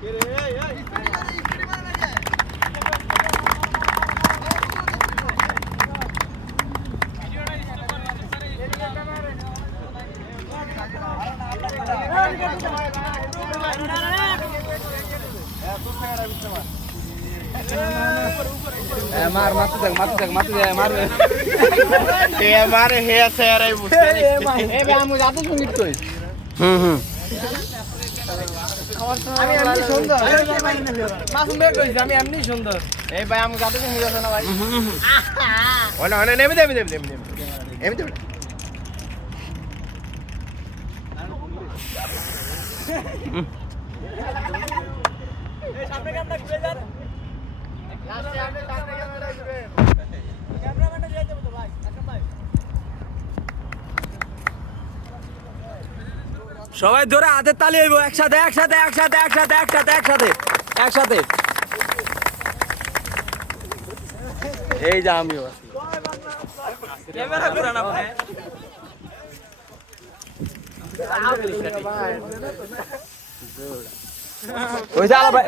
मार मत देख मार ये हमारे हे से आ रही बुझते नहीं ए बे हम जाते सुनित तो আমি এমনি সুন্দর মাসুম বে কইছি আমি এমনি সুন্দর এই ভাই আমি যাতে তুমি যাও না ভাই ওনা ওনা নেমে দেবে এমনি এই সামনে ক্যামেরা ঘুরে যান ক্যামেরাম্যানটা যাই যাবে তো ভাই আকরাম ভাই সবাই ধরে হাতে তালি হইব একসাথে এই যা আমিও আছি ক্যামেরা ঘুরা না ভাই ওই যা ভাই